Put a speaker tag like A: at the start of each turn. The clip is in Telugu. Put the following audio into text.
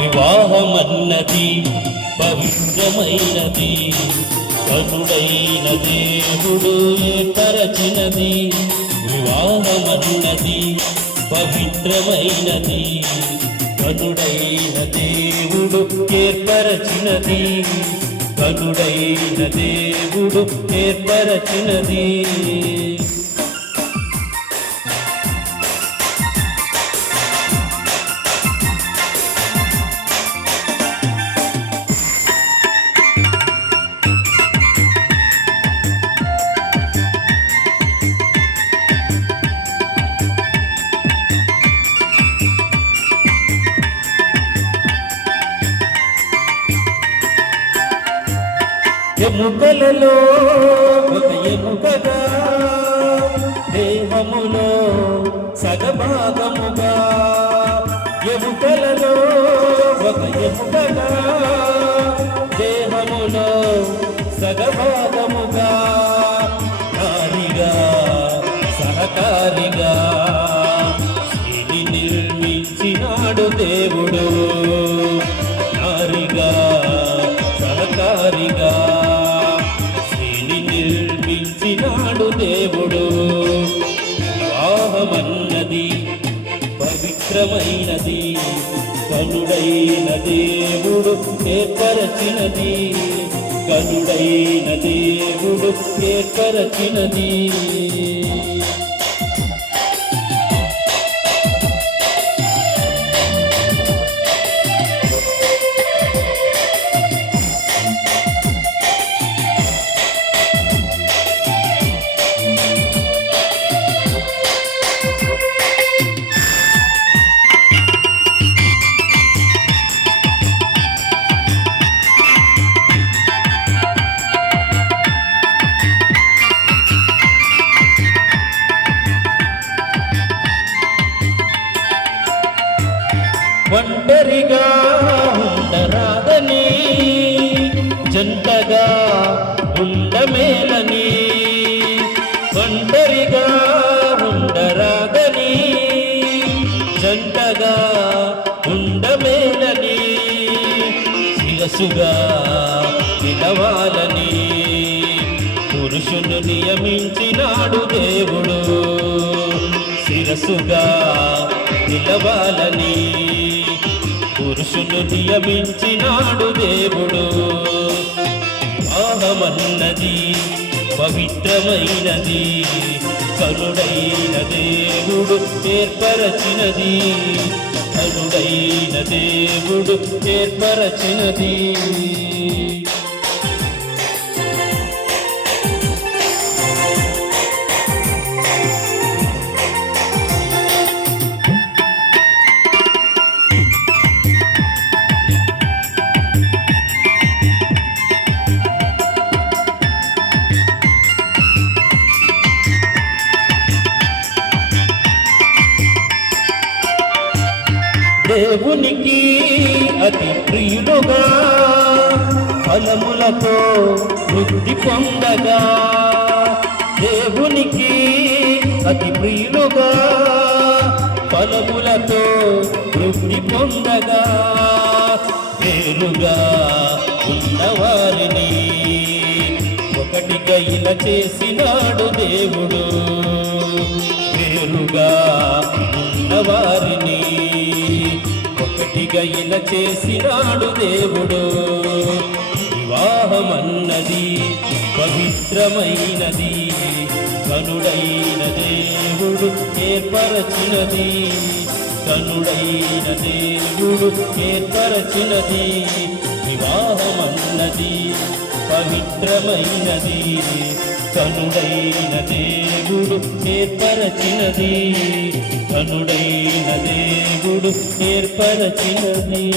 A: వివాహమన్నది పవిత్రమైనది కనుడైన దేవుడు తరచినది. వివాహమన్నది పవిత్రమైనది కనుడైన దేవుడు ఏర్పరచినది. కనుడైన దేవుడు ఏర్పరచినది. ఎముకలలో ఒక ఎముకగా దేహములో సగభాగముగా ఎముకలలో ఒక ఎముకగా దేహములో సగభాగముగా కారిగా సహకారిగా పవిత్రమైనది కనుడైన దేవుడు ఏర్పరచినది. కనుడైన దేవుడు ఏర్పరచినది. ఒంటరిగా ఉండరాదని జంటగా ఉండమేలని ఒంటరిగా ఉండరాదని జంటగా ఉండమేలని శిరసుగా నిలవాలని. పురుషుడు నియమించినాడు దేవుడు శిరసుగా నిలవాలని. పురుషులు నియమించినాడు దేవుడు. ఆహమన్నది పవిత్రమైనది కరుడైన దేవుడు ఏర్పరచినది. కరుడైన దేవుడు ఏర్పరచినది. దేవునికి అతి ప్రియుడుగా ఫలములతో వృద్ధి పొందగా. దేవునికి అతి ప్రియులుగా ఫలములతో వృద్ధి పొందగా. పేరుగా ఉన్నవారిని ఒకటిగా ఇలా చేసినాడు దేవుడు. పేరుగా ఉన్నవారిని ఒకటిగా ఇలా చేసినాడు దేవుడు. వివాహమన్నది పవిత్రమైనది కనుడైన దేవుడు ఏర్పరచినది కనుడైన దేవుడు ఏర్పరచినది వివాహమన్నది పవిత్రమైనది కనుడైన దేవుడు ఏర్పరచినది. కనుడైన దేవుడు ఏర్పరచినది.